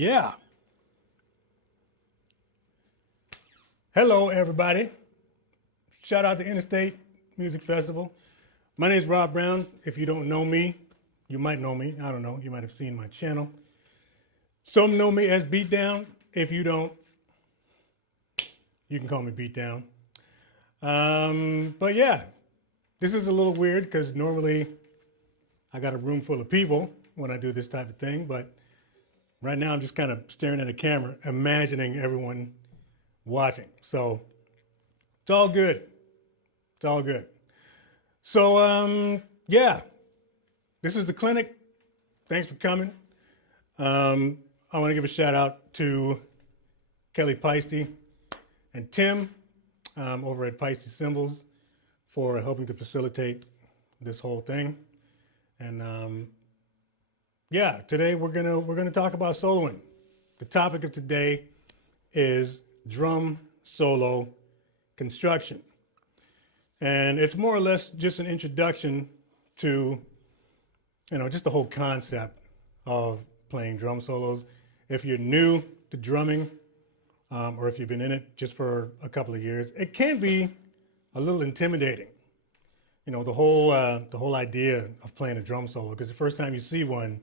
Yeah. Hello, everybody. Shout out to Interstate Music Festival. My name is Rob Brown. If you don't know me, you might know me. I don't know. You might have seen my channel. Some know me as Beatdown. If you don't, you can call me Beatdown. But yeah, this is a little weird because normally I got a room full of people when I do this type of thing. But right now I'm just kind of staring at a camera, imagining everyone watching. So it's all good. It's all good. So yeah, this is the clinic. Thanks for coming. I want to give a shout out to Kelly Peisty and Tim over at Peisty Symbols for helping to facilitate this whole thing. And yeah, today we're gonna talk about soloing. The topic of today is drum solo construction. And it's more or less just an introduction to, just the whole concept of playing drum solos. If you're new to drumming, or if you've been in it just for a couple of years, it can be a little intimidating. The whole idea of playing a drum solo, because the first time you see one,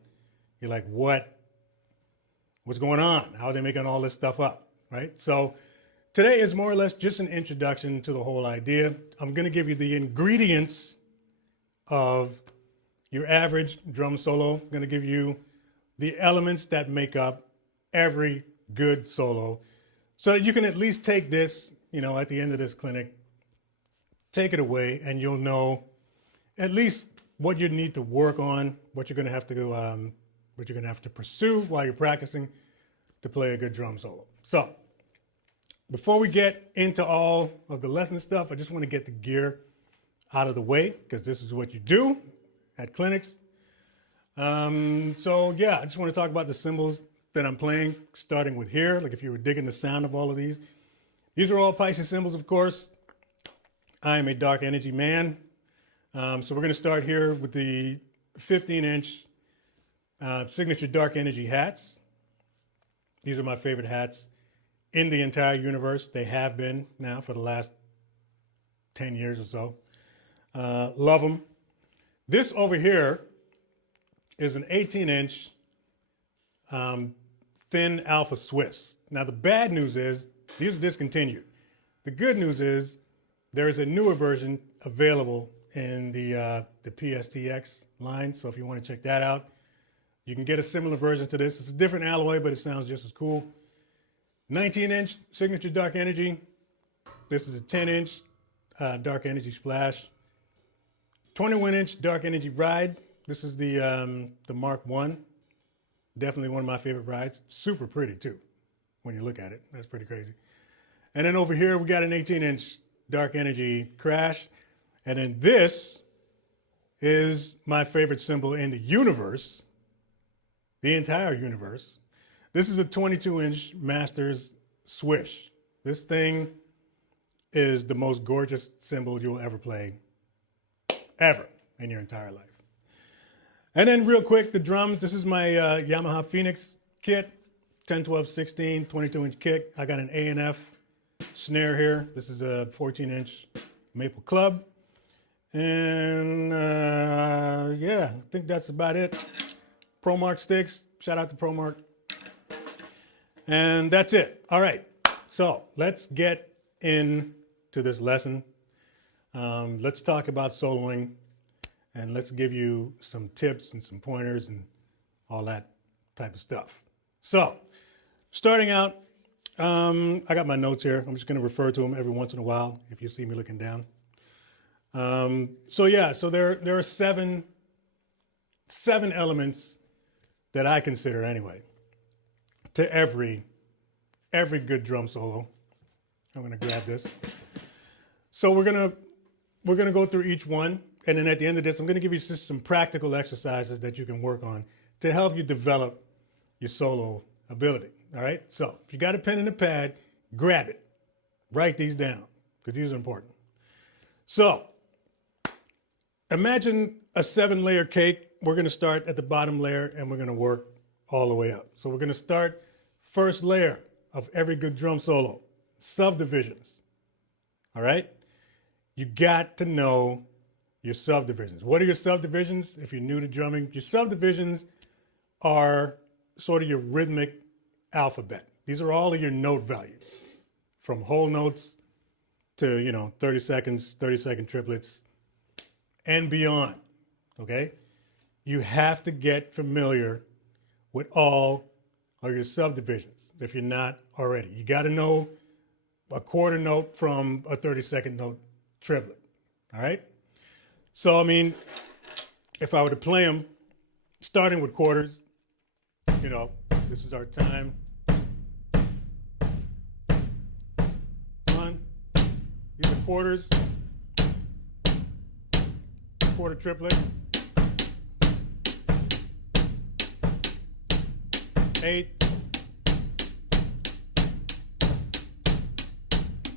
you're like, what's going on? How are they making all this stuff up, right? So today is more or less just an introduction to the whole idea. I'm going to give you the ingredients of your average drum solo. I'm going to give you the elements that make up every good solo so that you can at least take this, at the end of this clinic, take it away, and you'll know at least what you need to work on, what you're going to have to go, what you're going to have to pursue while you're practicing to play a good drum solo. So before we get into all of the lesson stuff, I just want to get the gear out of the way because this is what you do at clinics. So yeah, I just want to talk about the cymbals that I'm playing, starting with here. Like if you were digging the sound of all of these are all Peisty cymbals, of course. I am a dark energy man. So we're going to start here with the 15-inch signature dark energy hats. These are my favorite hats in the entire universe. They have been now for the last 10 years or so. Love them. This over here is an 18-inch thin Alpha Swiss. Now the bad news is these are discontinued. The good news is there is a newer version available in the PSTX line. So if you want to check that out, you can get a similar version to this. It's a different alloy, but it sounds just as cool. 19-inch signature dark energy. This is a 10-inch dark energy splash. 21-inch dark energy ride. This is the Mark I. Definitely one of my favorite rides. Super pretty too, when you look at it. That's pretty crazy. And then over here, we got an 18-inch dark energy crash. And then this is my favorite cymbal in the universe, the entire universe. This is a 22-inch Masters Swish. This thing is the most gorgeous cymbal you'll ever play, ever, in your entire life. And then real quick, the drums. This is my Yamaha Phoenix kit, 10, 12, 16, 22-inch kick. I got an A&F snare here. This is a 14-inch Maple Club. And yeah, I think that's about it. ProMark sticks. Shout out to ProMark. And that's it. All right. So let's get into this lesson. Let's talk about soloing. And let's give you some tips and some pointers and all that type of stuff. So, starting out, I got my notes here. I'm just going to refer to them every once in a while if you see me looking down. So there are seven elements that I consider anyway to every good drum solo. I'm going to grab this. So we're going to go through each one. And then at the end of this, I'm going to give you just some practical exercises that you can work on to help you develop your solo ability. All right. So if you got a pen and a pad, grab it. Write these down because these are important. So imagine a 7-layer cake. We're going to start at the bottom layer and we're going to work all the way up. So we're going to start First layer of every good drum solo, subdivisions. All right? You got to know your subdivisions. What are your subdivisions? If you're new to drumming, your subdivisions are sort of your rhythmic alphabet. These are all of your note values, from whole notes to 30 seconds, 30-second triplets, and beyond. Okay? You have to get familiar with all of your subdivisions if you're not already. You got to know a quarter note from a 30-second note triplet. All right? So, I mean, if I were to play them, starting with quarters, this is our time. 1, these are quarters, quarter triplet, 8,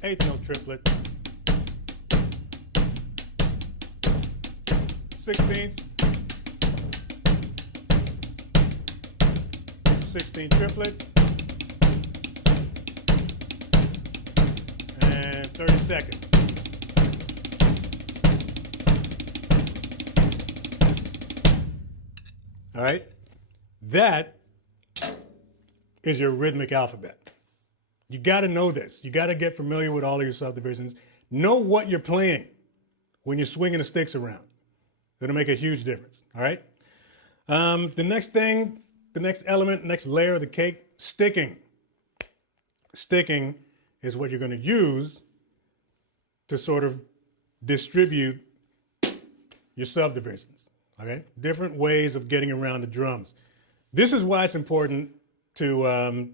8th note triplet, 16th, 16 triplet, and 30 seconds. All right? That is your rhythmic alphabet. You got to know this. You got to get familiar with all of your subdivisions. Know what you're playing when you're swinging the sticks around. It'll make a huge difference. All right? The next thing, the next element, next layer of the cake, sticking. Sticking is what you're going to use to sort of distribute your subdivisions. Okay? Different ways of getting around the drums. This is why it's important to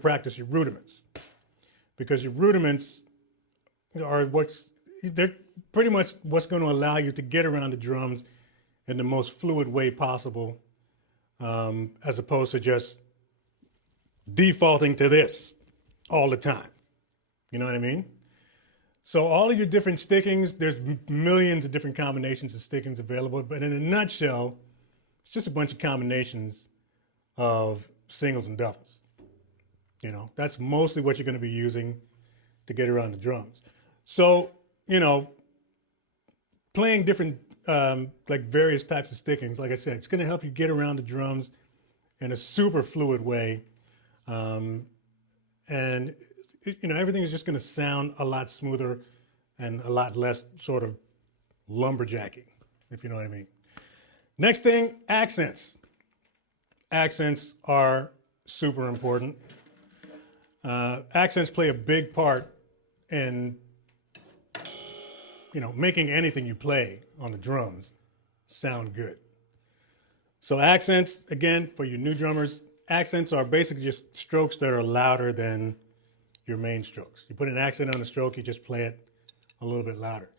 practice your rudiments, because your rudiments are they're pretty much what's going to allow you to get around the drums in the most fluid way possible, as opposed to just defaulting to this all the time. You know what I mean? So all of your different stickings, there's millions of different combinations of stickings available, but in a nutshell, it's just a bunch of combinations of singles and doubles. That's mostly what you're going to be using to get around the drums. So, playing different, like various types of stickings, like I said, it's going to help you get around the drums in a super fluid way. And, everything is just going to sound a lot smoother and a lot less sort of lumberjacky, if you know what I mean. Next thing, accents. Accents are super important. Accents play a big part in, making anything you play on the drums sound good. So accents, again, for you new drummers, accents are basically just strokes that are louder than your main strokes. You put an accent on the stroke, you just play it a little bit louder.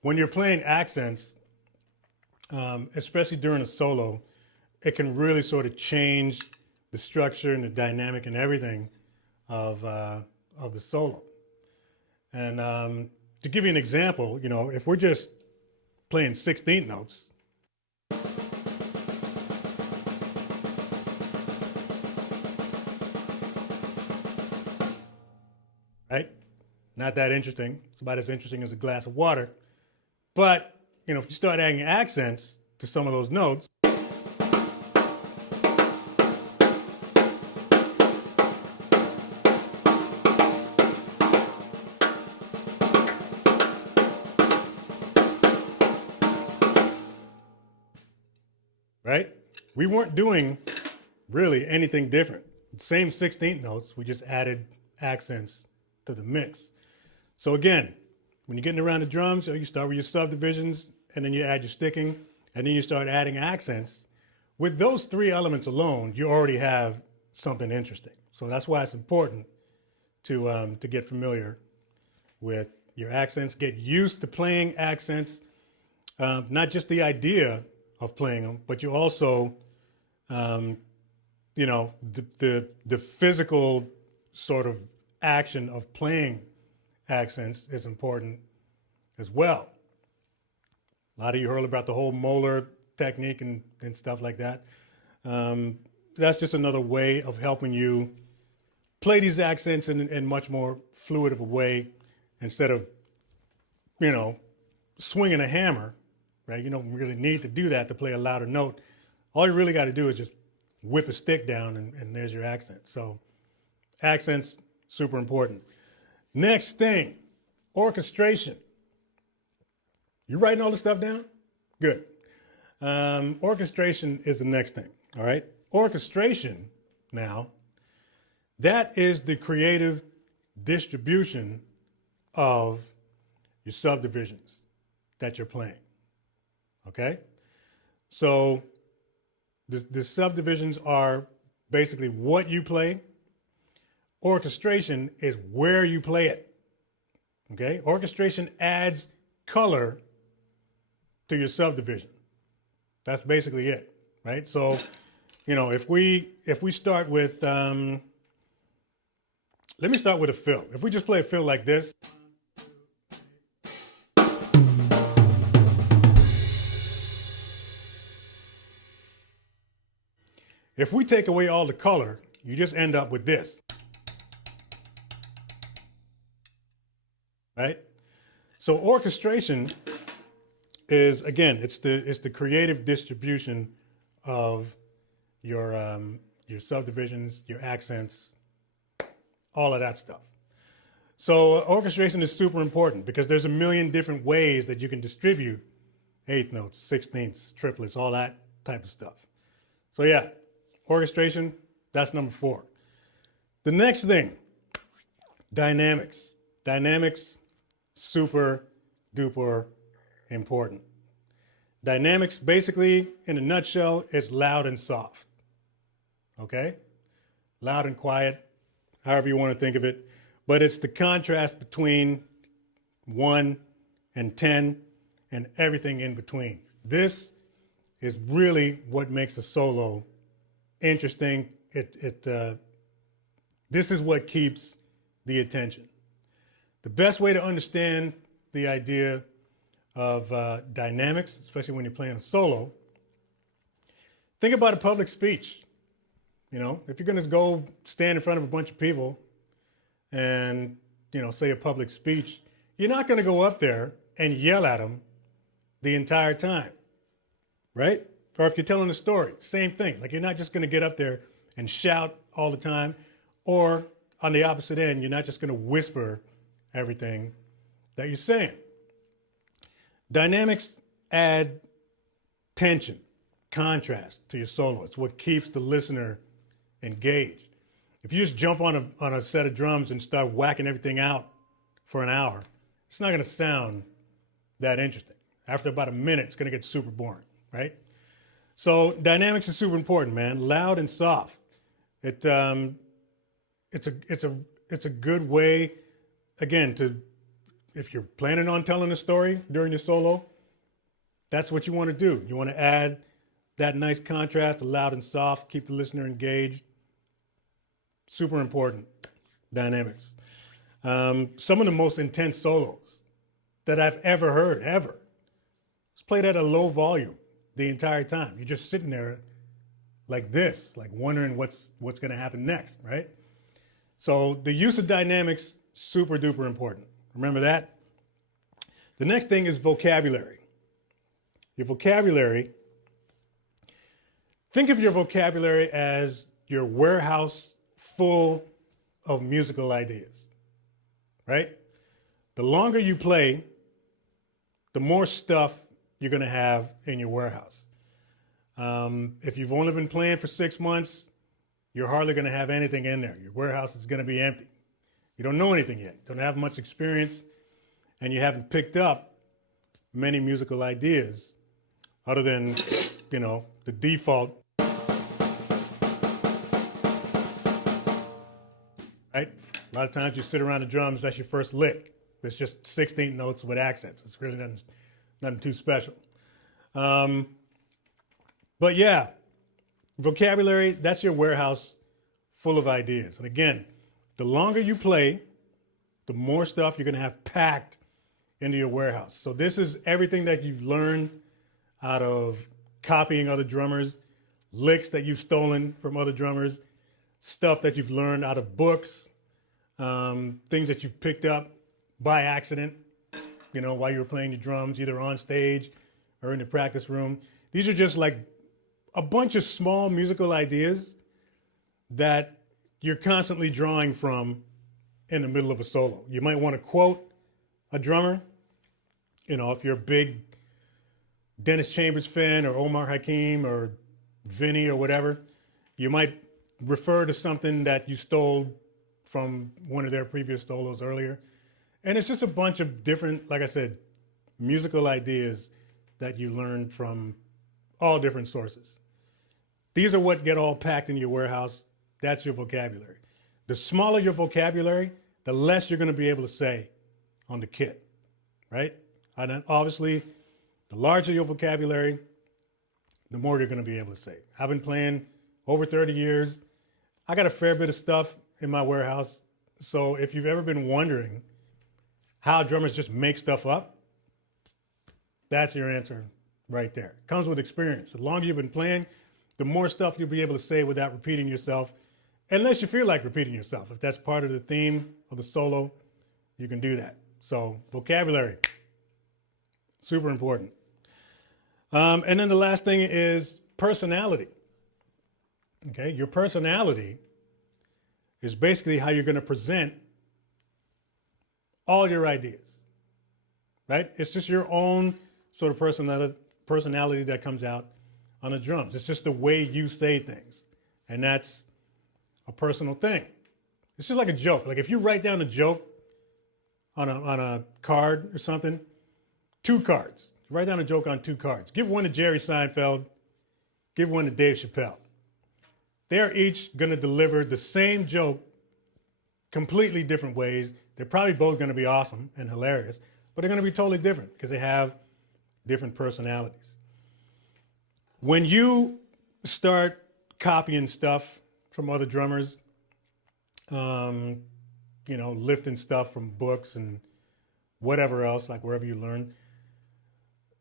When you're playing accents, especially during a solo, it can really sort of change the structure and the dynamic and everything of the solo. And to give you an example, if we're just playing 16th notes, right? Not that interesting. It's about as interesting as a glass of water. But, if you start adding accents to some of those notes, right? We weren't doing really anything different. Same 16th notes, we just added accents to the mix. So again, when you're getting around the drums, you start with your subdivisions, and then you add your sticking, and then you start adding accents. With those three elements alone, you already have something interesting. So that's why it's important to get familiar with your accents, get used to playing accents, not just the idea of playing them, but you also, the physical sort of action of playing accents is important as well. A lot of you heard about the whole molar technique and stuff like that. That's just another way of helping you play these accents in much more fluid of a way instead of, swinging a hammer, right? You don't really need to do that to play a louder note. All you really got to do is just whip a stick down and there's your accent. So accents, super important. Next thing, orchestration. You writing all this stuff down? Good. Orchestration is the next thing, all right? Orchestration now, that is the creative distribution of your subdivisions that you're playing, okay? So the subdivisions are basically what you play. Orchestration is where you play it, okay? Orchestration adds color to your subdivision. That's basically it, right? So, if we start with, let me start with a fill. If we just play a fill like this. If we take away all the color, you just end up with this, right? So orchestration is, again, it's the creative distribution of your subdivisions, your accents, all of that stuff. So orchestration is super important because there's a million different ways that you can distribute eighth notes, sixteenths, triplets, all that type of stuff. So yeah, orchestration, that's number 4. The next thing, dynamics. Dynamics, super duper important. Dynamics, basically, in a nutshell, is loud and soft. Okay? Loud and quiet, however you want to think of it. But it's the contrast between 1 and 10 and everything in between. This is really what makes a solo interesting. This is what keeps the attention. The best way to understand the idea of dynamics, especially when you're playing a solo, think about a public speech. If you're going to go stand in front of a bunch of people and, say a public speech, you're not going to go up there and yell at them the entire time, right? Or if you're telling a story, same thing. Like, you're not just going to get up there and shout all the time. Or on the opposite end, you're not just going to whisper everything that you're saying. Dynamics add tension, contrast to your solo. It's what keeps the listener engaged. If you just jump on a set of drums and start whacking everything out for an hour, it's not going to sound that interesting. After about a minute, it's going to get super boring, right? So dynamics is super important, man. Loud and soft. It's a good way, again, if you're planning on telling a story during your solo, that's what you want to do. You want to add that nice contrast of loud and soft, keep the listener engaged. Super important, dynamics. Some of the most intense solos that I've ever heard, ever, was played at a low volume the entire time. You're just sitting there like this, like wondering what's going to happen next, right? So the use of dynamics, super duper important. Remember that? The next thing is vocabulary. Your vocabulary, think of your vocabulary as your warehouse full of musical ideas, right? The longer you play, the more stuff you're going to have in your warehouse. If you've only been playing for 6 months, you're hardly going to have anything in there. Your warehouse is going to be empty. You don't know anything yet, don't have much experience, and you haven't picked up many musical ideas other than, the default. Right? A lot of times you sit around the drums, that's your first lick. It's just 16th notes with accents. It's really nothing too special. But yeah, vocabulary, that's your warehouse full of ideas. And again, the longer you play, the more stuff you're going to have packed into your warehouse. So this is everything that you've learned out of copying other drummers, licks that you've stolen from other drummers, stuff that you've learned out of books, things that you've picked up by accident, while you were playing your drums, either on stage or in the practice room. These are just like a bunch of small musical ideas that you're constantly drawing from in the middle of a solo. You might want to quote a drummer, if you're a big Dennis Chambers fan or Omar Hakim or Vinny or whatever, you might refer to something that you stole from one of their previous solos earlier. And it's just a bunch of different, like I said, musical ideas that you learn from all different sources. These are what get all packed in your warehouse. That's your vocabulary. The smaller your vocabulary, the less you're going to be able to say on the kit, right? And then obviously, the larger your vocabulary, the more you're going to be able to say. I've been playing over 30 years. I got a fair bit of stuff in my warehouse. So if you've ever been wondering how drummers just make stuff up, that's your answer right there. It comes with experience. The longer you've been playing, the more stuff you'll be able to say without repeating yourself, unless you feel like repeating yourself. If that's part of the theme of the solo, you can do that. So vocabulary, super important. And then the last thing is personality. Okay, your personality is basically how you're going to present all your ideas, right? It's just your own sort of personality that comes out on the drums. It's just the way you say things, and that's a personal thing. It's just like a joke. Like if you write down a joke on a card or something, 2 cards. Write down a joke on 2 cards. Give one to Jerry Seinfeld, give one to Dave Chappelle. They're each going to deliver the same joke completely different ways. They're probably both going to be awesome and hilarious, but they're going to be totally different because they have different personalities. When you start copying stuff from other drummers, lifting stuff from books and whatever else, like wherever you learn,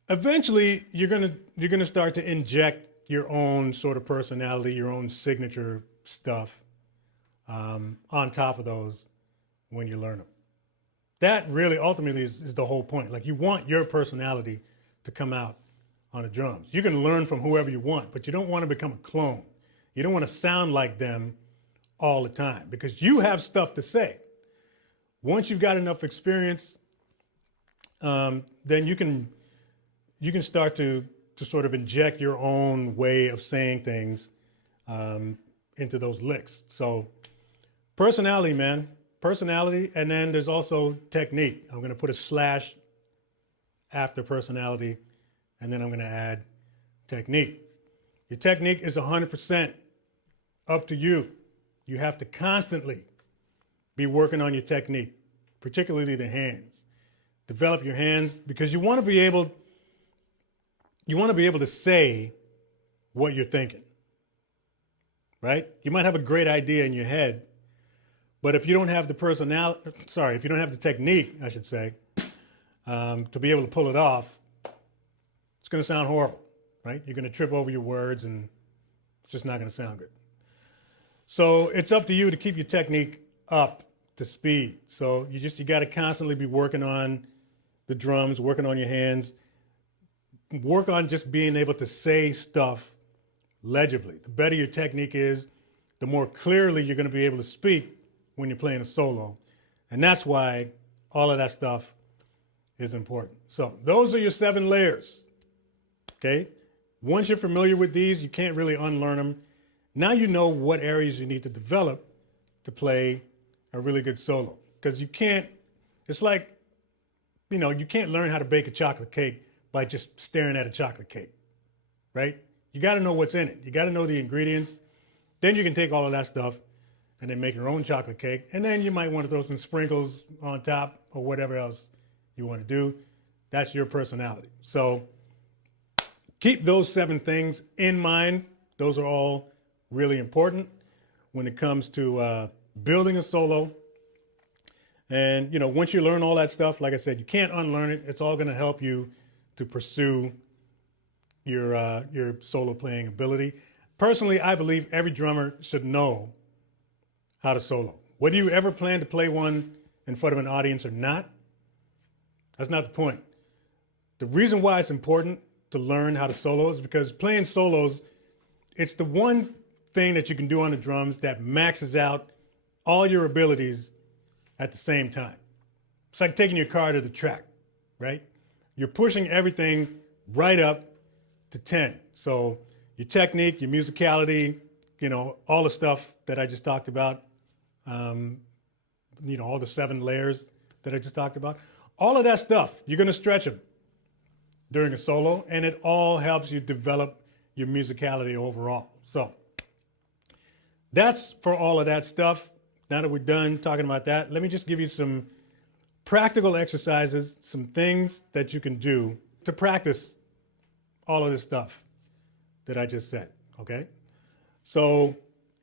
eventually you're gonna start to inject your own sort of personality, your own signature stuff on top of those when you learn them. That really ultimately is the whole point. Like you want your personality to come out on the drums. You can learn from whoever you want, but you don't want to become a clone. You don't want to sound like them all the time because you have stuff to say. Once you've got enough experience, then you can start to sort of inject your own way of saying things into those licks. So personality, man, personality. And then there's also technique. I'm going to put a slash after personality, and then I'm going to add technique. Your technique is 100% up to you. You have to constantly be working on your technique, particularly the hands. Develop your hands because you want to be able to say what you're thinking, right? You might have a great idea in your head, but if you don't have the if you don't have the technique, I should say, to be able to pull it off, it's going to sound horrible, right? You're going to trip over your words and it's just not going to sound good. So it's up to you to keep your technique up to speed. So you got to constantly be working on the drums, working on your hands, work on just being able to say stuff legibly. The better your technique is, the more clearly you're going to be able to speak when you're playing a solo. And that's why all of that stuff is important. So those are your 7 layers, okay? Once you're familiar with these, you can't really unlearn them. Now you know what areas you need to develop to play a really good solo. Because you can't, it's like, you can't learn how to bake a chocolate cake by just staring at a chocolate cake, right? You got to know what's in it. You got to know the ingredients. Then you can take all of that stuff and then make your own chocolate cake. And then you might want to throw some sprinkles on top or whatever else you want to do. That's your personality. So keep those 7 things in mind. Those are all really important when it comes to building a solo. And, once you learn all that stuff, like I said, you can't unlearn it. It's all going to help you to pursue your solo playing ability. Personally, I believe every drummer should know how to solo. Whether you ever plan to play one in front of an audience or not, that's not the point. The reason why it's important to learn how to solo is because playing solos, it's the one thing that you can do on the drums that maxes out all your abilities at the same time. It's like taking your car to the track, right? You're pushing everything right up to 10. So your technique, your musicality, all the stuff that I just talked about, all the 7 layers that I just talked about, all of that stuff, you're going to stretch them during a solo, and it all helps you develop your musicality overall. So that's for all of that stuff. Now that we're done talking about that, let me just give you some practical exercises, some things that you can do to practice all of this stuff that I just said, okay? So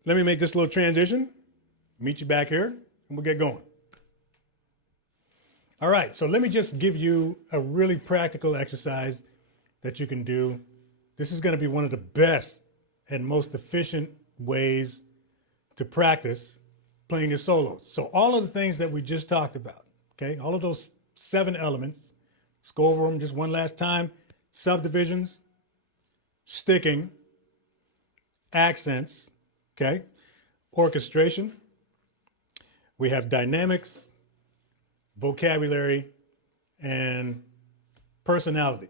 let me make this little transition, meet you back here, and we'll get going. All right, so let me just give you a really practical exercise that you can do. This is going to be one of the best and most efficient ways to practice playing your solos. So all of the things that we just talked about, okay, all of those 7 elements, let's go over them just one last time. Subdivisions, sticking, accents, okay, orchestration. We have dynamics, vocabulary, and personality.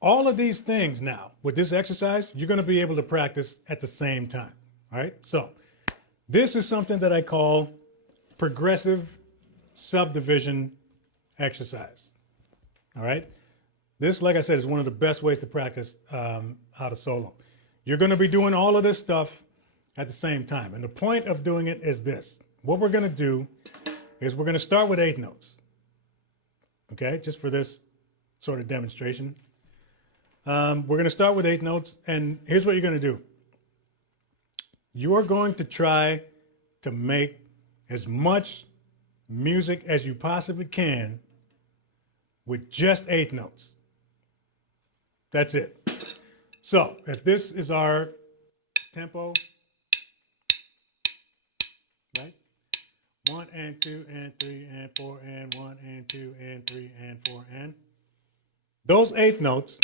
All of these things now, with this exercise, you're going to be able to practice at the same time, all right? So this is something that I call progressive subdivision exercise, all right? This, like I said, is one of the best ways to practice how to solo. You're going to be doing all of this stuff at the same time. And the point of doing it is this. What we're going to do is we're going to start with 8 notes, okay, just for this sort of demonstration. We're going to start with 8 notes, and here's what you're going to do. You are going to try to make as much music as you possibly can with just 8 notes. That's it. So if this is our tempo, right? 1 and 2 and 3 and 4 and 1 and 2 and 3 and 4 and those 8 notes,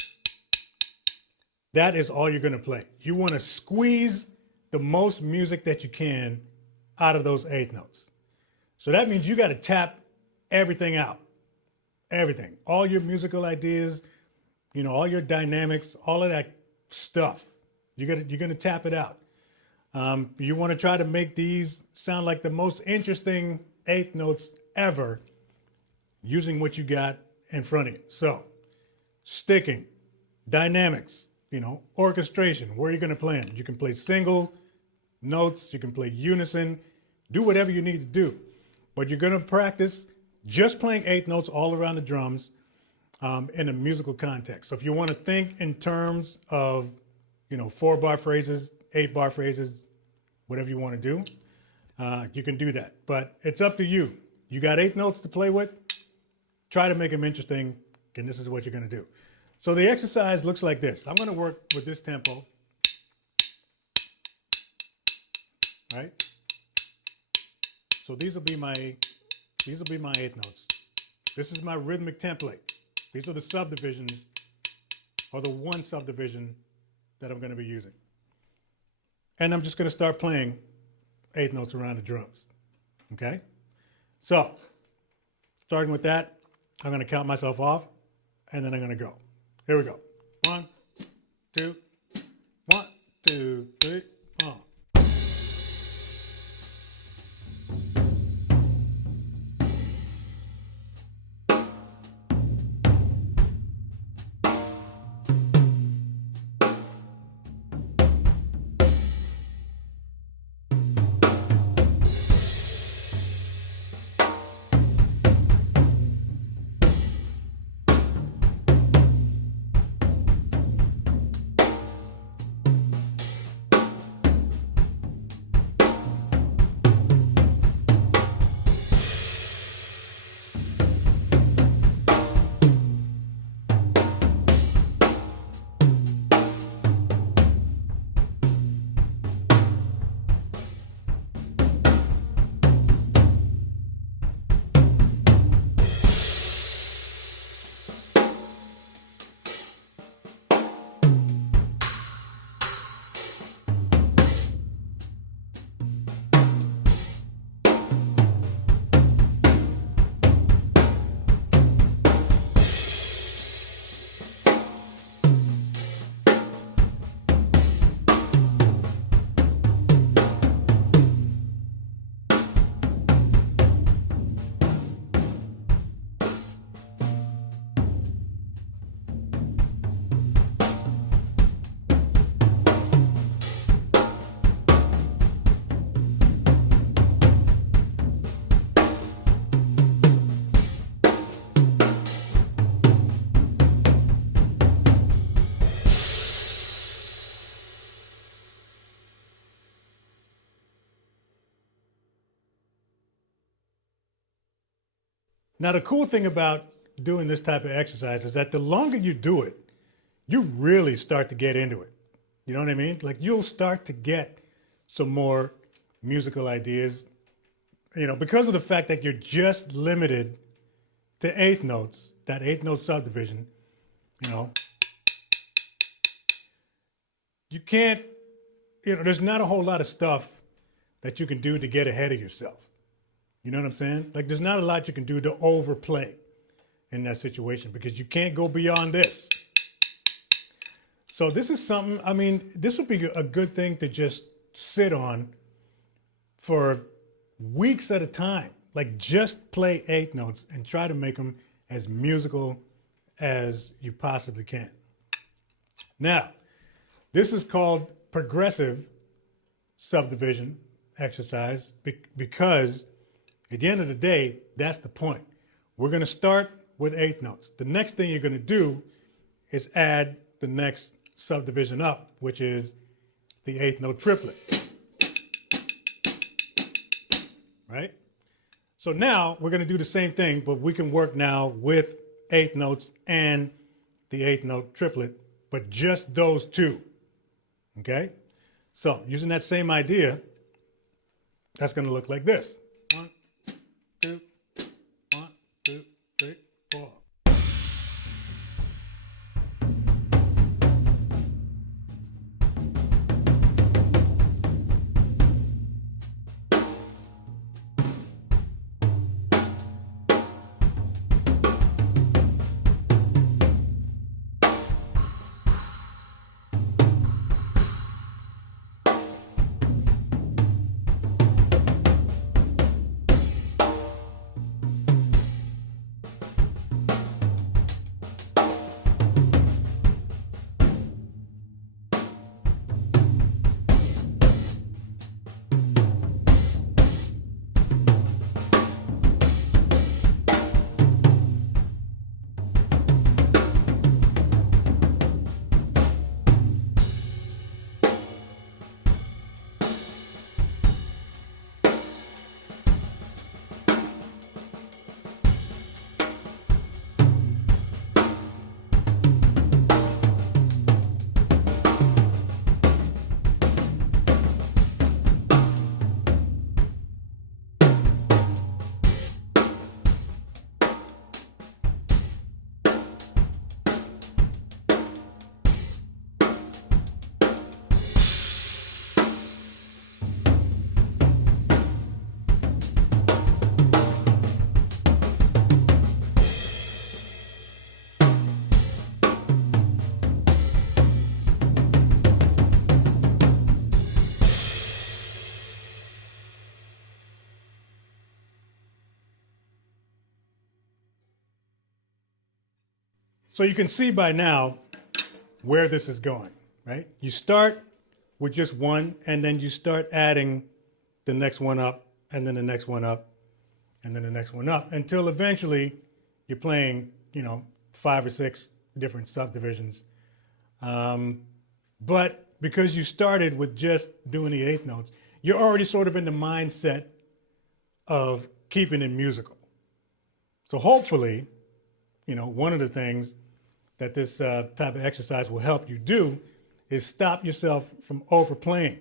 that is all you're going to play. You want to squeeze the most music that you can out of those 8 notes. So that means you got to tap everything out. Everything. All your musical ideas, all your dynamics, all of that stuff. You're going to tap it out. You want to try to make these sound like the most interesting 8 notes ever using what you got in front of you. So, sticking, dynamics, orchestration, where are you going to play them? You can play single notes, you can play unison, do whatever you need to do. But you're going to practice just playing 8 notes all around the drums in a musical context. So if you want to think in terms of, 4-bar phrases, 8-bar phrases, whatever you want to do, you can do that. But it's up to you. You got 8 notes to play with. Try to make them interesting, and this is what you're going to do. So the exercise looks like this. I'm going to work with this tempo, right? So these will be my 8 notes. This is my rhythmic template. These are the subdivisions, or the one subdivision that I'm going to be using. And I'm just going to start playing 8 notes around the drums, okay? So, starting with that, I'm going to count myself off, and then I'm going to go. Here we go. 1, 2, 1, 2, 3, 1. Now, the cool thing about doing this type of exercise is that the longer you do it, you really start to get into it. You know what I mean? Like you'll start to get some more musical ideas, because of the fact that you're just limited to eighth notes, that eighth note subdivision, you can't, there's not a whole lot of stuff that you can do to get ahead of yourself. You know what I'm saying? Like there's not a lot you can do to overplay in that situation because you can't go beyond this. So this is something, this would be a good thing to just sit on for weeks at a time. Like just play eighth notes and try to make them as musical as you possibly can. Now, this is called progressive subdivision exercise because at the end of the day, that's the point. We're going to start with eighth notes. The next thing you're going to do is add the next subdivision up, which is the eighth note triplet. Right? So now we're going to do the same thing, but we can work now with eighth notes and the eighth note triplet, but just those two. Okay? So using that same idea, that's going to look like this. 1, 2, 1, 2, 3, 4. So you can see by now where this is going, right? You start with just one, and then you start adding the next one up, and then the next one up, and then the next one up, until eventually you're playing, 5 or 6 different subdivisions. But because you started with just doing the eighth notes, you're already sort of in the mindset of keeping it musical. So hopefully, one of the things that this type of exercise will help you do is stop yourself from overplaying,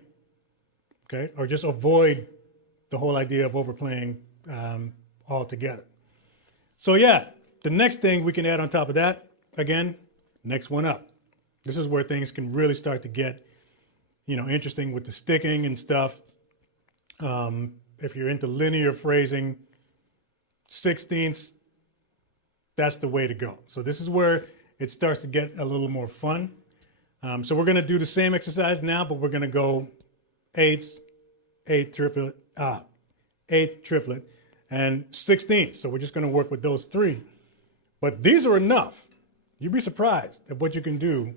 okay? Or just avoid the whole idea of overplaying altogether. So yeah, the next thing we can add on top of that, again, next one up. This is where things can really start to get, interesting with the sticking and stuff. If you're into linear phrasing, 16ths, that's the way to go. So this is where it starts to get a little more fun. So we're going to do the same exercise now, but we're going to go eighths, eighth triplet, and 16ths. So we're just going to work with those 3. But these are enough. You'd be surprised at what you can do,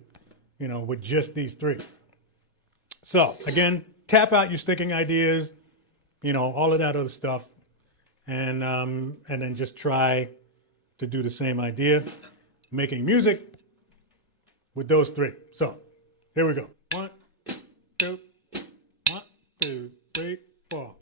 with just these 3. So again, tap out your sticking ideas, all of that other stuff, and then just try to do the same idea, making music with those 3. So here we go. 1, 2, 1, 2, 3, 4.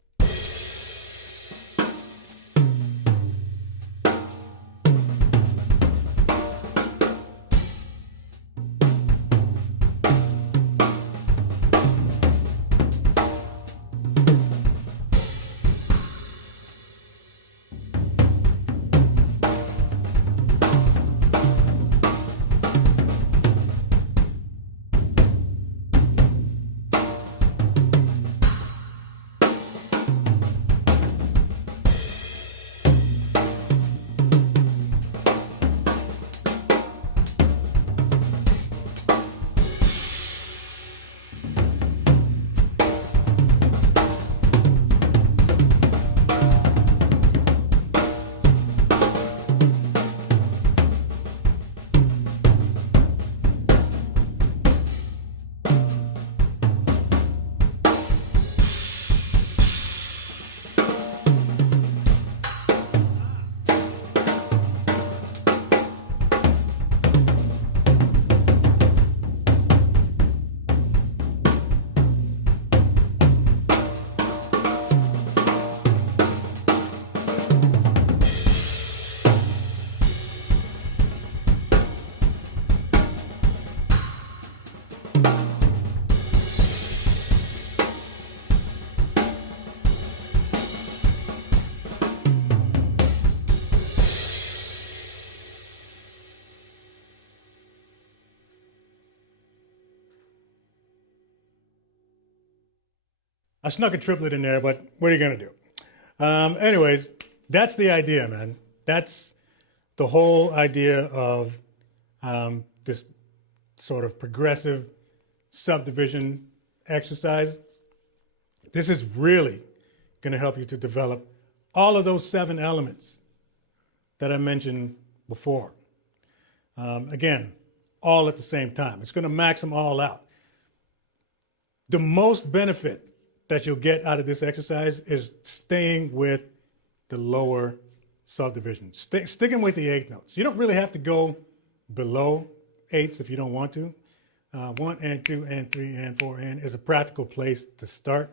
I snuck a triplet in there, but what are you going to do? Anyways, that's the idea, man. That's the whole idea of this sort of progressive subdivision exercise. This is really going to help you to develop all of those 7 elements that I mentioned before. Again, all at the same time. It's going to max them all out. The most benefit that you'll get out of this exercise is staying with the lower subdivision, sticking with the 8 notes. You don't really have to go below 8s if you don't want to. 1 and 2 and 3 and 4 and is a practical place to start,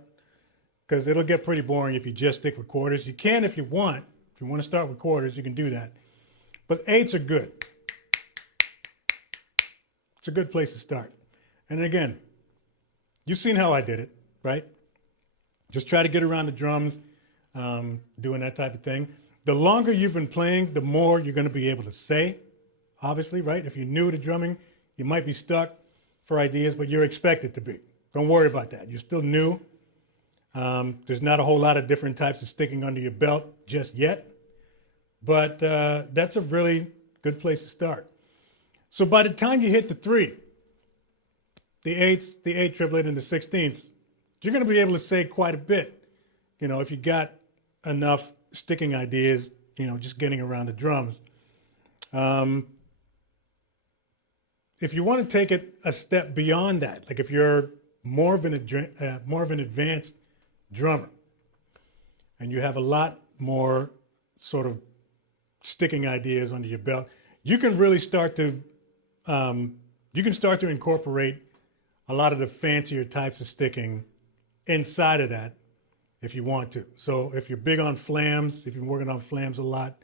because it'll get pretty boring if you just stick with quarters. You can if you want. If you want to start with quarters, you can do that. But 8s are good. It's a good place to start. And again, you've seen how I did it, right? Just try to get around the drums, doing that type of thing. The longer you've been playing, the more you're going to be able to say, obviously, right? If you're new to drumming, you might be stuck for ideas, but you're expected to be. Don't worry about that. You're still new. There's not a whole lot of different types of sticking under your belt just yet, but that's a really good place to start. So by the time you hit the 3, the 8s, the 8 triplet, and the 16ths, you're going to be able to say quite a bit. You know, if you got enough sticking ideas, you know, just getting around the drums. If you want to take it a step beyond that, like if you're more of an advanced drummer and you have a lot more sort of sticking ideas under your belt, you can really start to incorporate a lot of the fancier types of sticking inside of that if you want to. So if you're big on flams, if you're working on flams a lot,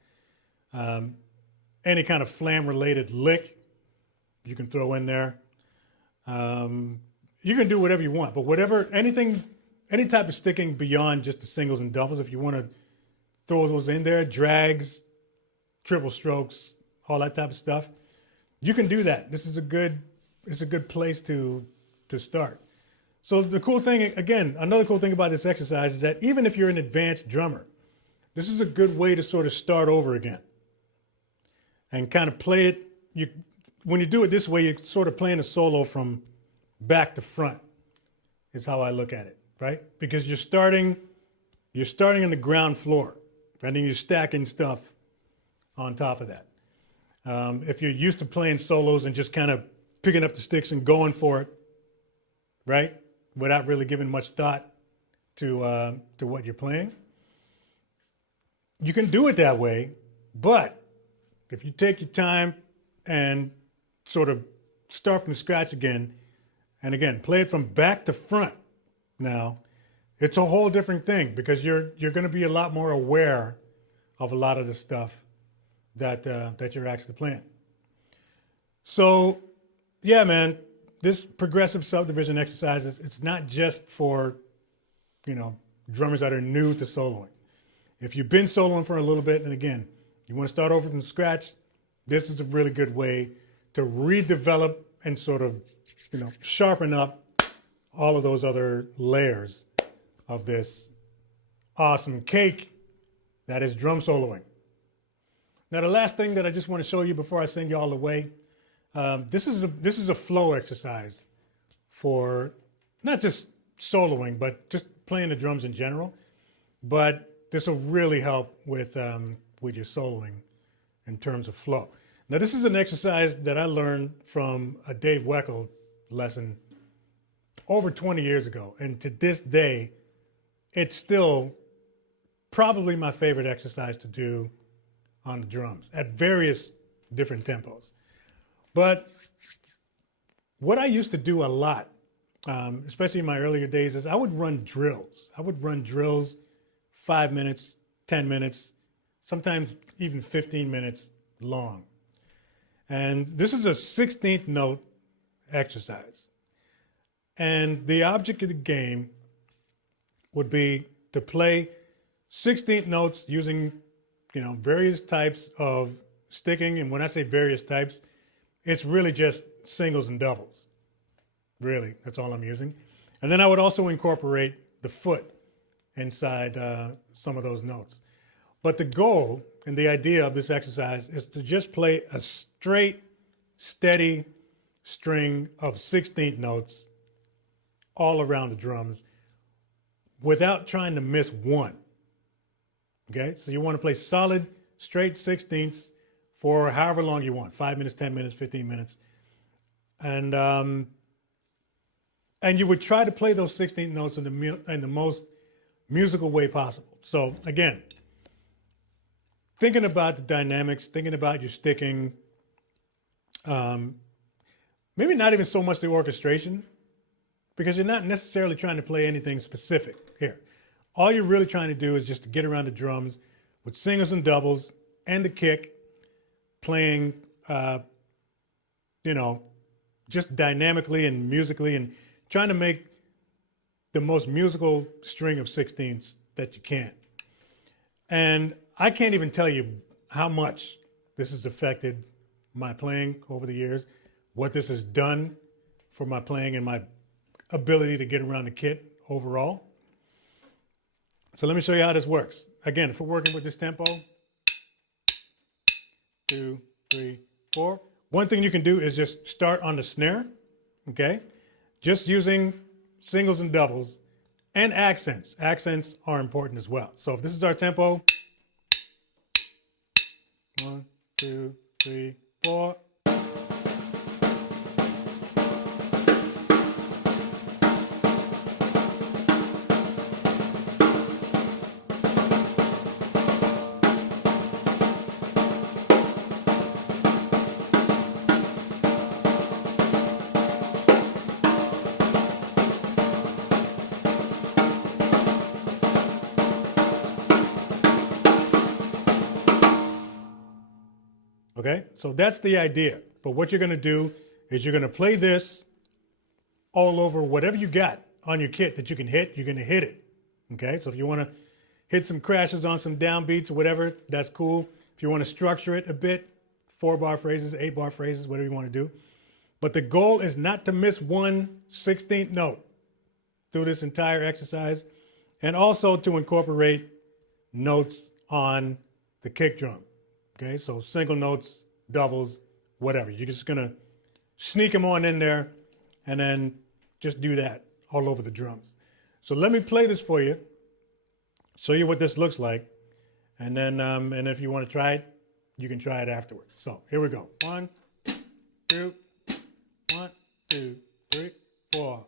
any kind of flam related lick you can throw in there. You can do whatever you want, but any type of sticking beyond just the singles and doubles, if you want to throw those in there, drags, triple strokes, all that type of stuff, you can do that. It's a good place to start. So the cool thing, again, another cool thing about this exercise is that even if you're an advanced drummer, this is a good way to sort of start over again and kind of play it. When you do it this way, you're sort of playing a solo from back to front is how I look at it, right? Because you're starting on the ground floor, and then you're stacking stuff on top of that. If you're used to playing solos and just kind of picking up the sticks and going for it, right, without really giving much thought to what you're playing, you can do it that way. But if you take your time and sort of start from scratch again, and again, play it from back to front now, it's a whole different thing, because you're going to be a lot more aware of a lot of the stuff that you're actually playing. So, yeah, man, this progressive subdivision exercise it's not just for, drummers that are new to soloing. If you've been soloing for a little bit, and again, you want to start over from scratch, this is a really good way to redevelop and sort of, sharpen up all of those other layers of this awesome cake that is drum soloing. Now, the last thing that I just want to show you before I send you all away, this is a flow exercise for not just soloing, but just playing the drums in general. But this will really help with your soloing in terms of flow. Now, this is an exercise that I learned from a Dave Weckl lesson over 20 years ago. And to this day, it's still probably my favorite exercise to do on the drums at various different tempos. But what I used to do a lot, especially in my earlier days, is I would run drills. I would run drills 5 minutes, 10 minutes, sometimes even 15 minutes long. And this is a 16th note exercise. And the object of the game would be to play 16th notes using, various types of sticking. And when I say various types, it's really just singles and doubles. Really, that's all I'm using. And then I would also incorporate the foot inside some of those notes. But the goal and the idea of this exercise is to just play a straight, steady string of 16th notes all around the drums without trying to miss one. Okay, so you want to play solid, straight 16ths for however long you want, 5 minutes, 10 minutes, 15 minutes. And you would try to play those 16th notes in the most musical way possible. So again, thinking about the dynamics, thinking about your sticking, maybe not even so much the orchestration, because you're not necessarily trying to play anything specific here. All you're really trying to do is just to get around the drums with singles and doubles and the kick, playing, just dynamically and musically, and trying to make the most musical string of 16ths that you can. And I can't even tell you how much this has affected my playing over the years, what this has done for my playing and my ability to get around the kit overall. So let me show you how this works. Again, if we're working with this tempo, 2, 3, 4. One thing you can do is just start on the snare, okay? Just using singles and doubles and accents. Accents are important as well. So if this is our tempo, 1, 2, 3, 4. Okay, so that's the idea. But what you're going to do is you're going to play this all over whatever you got on your kit that you can hit, you're going to hit it. Okay, so if you want to hit some crashes on some downbeats or whatever, that's cool. If you want to structure it a bit, 4-bar phrases, 8-bar phrases, whatever you want to do. But the goal is not to miss one 16th note through this entire exercise, and also to incorporate notes on the kick drum. Okay, so single notes, doubles, whatever. You're just gonna sneak them on in there and then just do that all over the drums. So let me play this for you, show you what this looks like, and then and if you want to try it, you can try it afterwards. So here we go. 1, 2, 1, 2, 3, 4.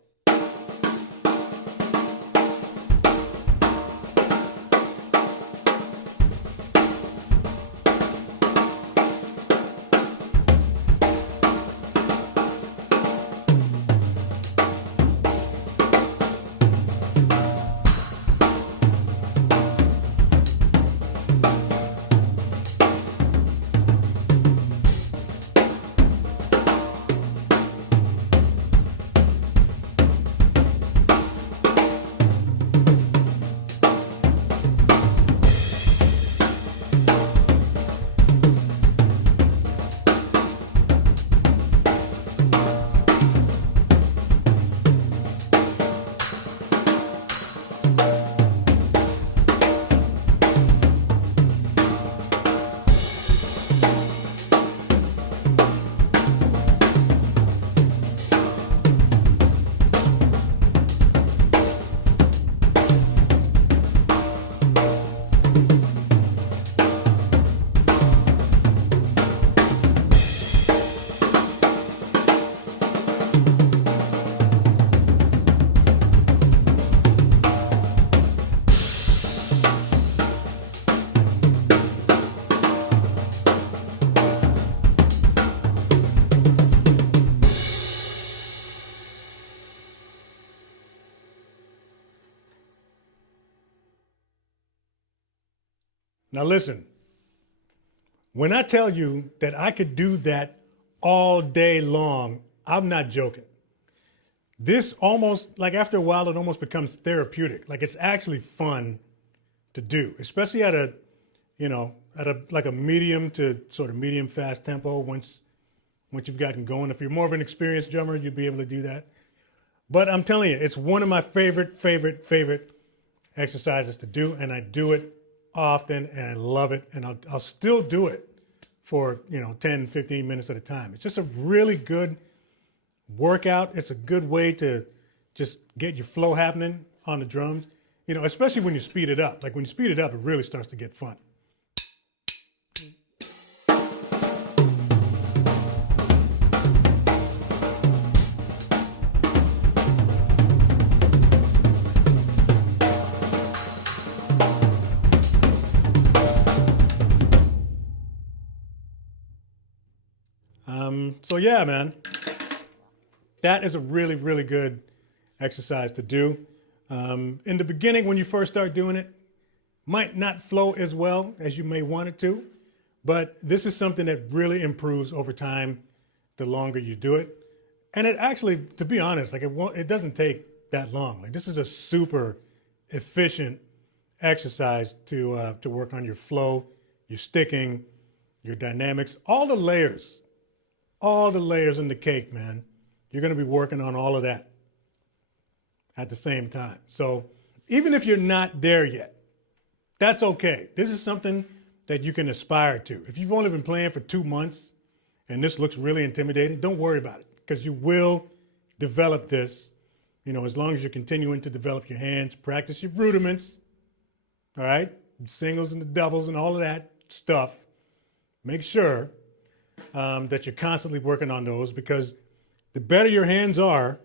Now listen, when I tell you that I could do that all day long, I'm not joking. This almost, like after a while, it almost becomes therapeutic. Like it's actually fun to do, especially at a, like a medium to sort of medium fast tempo once you've gotten going. If you're more of an experienced drummer, you'd be able to do that. But I'm telling you, it's one of my favorite exercises to do, and I do it often, and I love it, and I'll still do it for 10, 15 minutes at a time. It's just a really good workout. It's a good way to just get your flow happening on the drums, especially when you speed it up. Like when you speed it up, it really starts to get fun. So yeah, man, that is a really good exercise to do. In the beginning, when you first start doing it, might not flow as well as you may want it to, but this is something that really improves over time the longer you do it. And it actually, to be honest, like it doesn't take that long. Like this is a super efficient exercise to work on your flow, your sticking, your dynamics, all the layers in the cake, man. You're going to be working on all of that at the same time. So even if you're not there yet, that's okay. This is something that you can aspire to. If you've only been playing for 2 months and this looks really intimidating, don't worry about it, because you will develop this, as long as you're continuing to develop your hands, practice your rudiments, all right? Singles and the doubles and all of that stuff. Make sure that you're constantly working on those, because the better your hands are,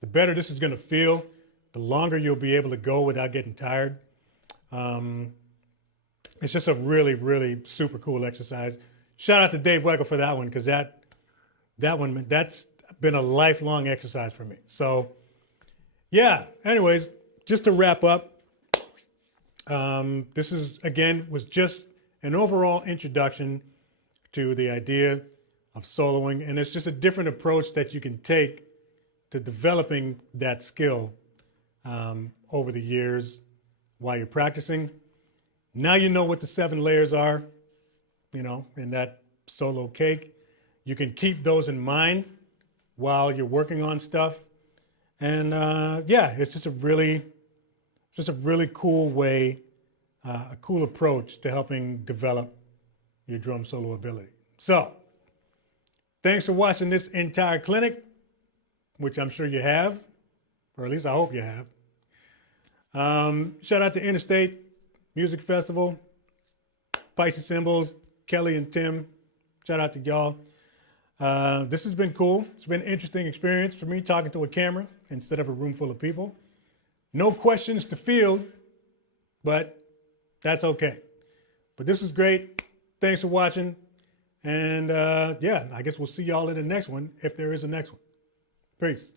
the better this is going to feel, the longer you'll be able to go without getting tired. It's just a really super cool exercise. Shout out to Dave Weckl for that one, because that's been a lifelong exercise for me. So yeah, anyways, just to wrap up, this was just an overall introduction to the idea of soloing, and it's just a different approach that you can take to developing that skill over the years while you're practicing. Now you know what the 7 layers are, in that solo cake. You can keep those in mind while you're working on stuff. And it's just a really cool way, a cool approach to helping develop your drum solo ability. So thanks for watching this entire clinic, which I'm sure you have, or at least I hope you have. Shout out to Interstate Music Festival, Pisces Cymbals, Kelly and Tim. Shout out to y'all. This has been cool. It's been an interesting experience for me, talking to a camera instead of a room full of people. No questions to field, but that's okay. But this was great. Thanks for watching. And I guess we'll see y'all in the next one, if there is a next one. Peace.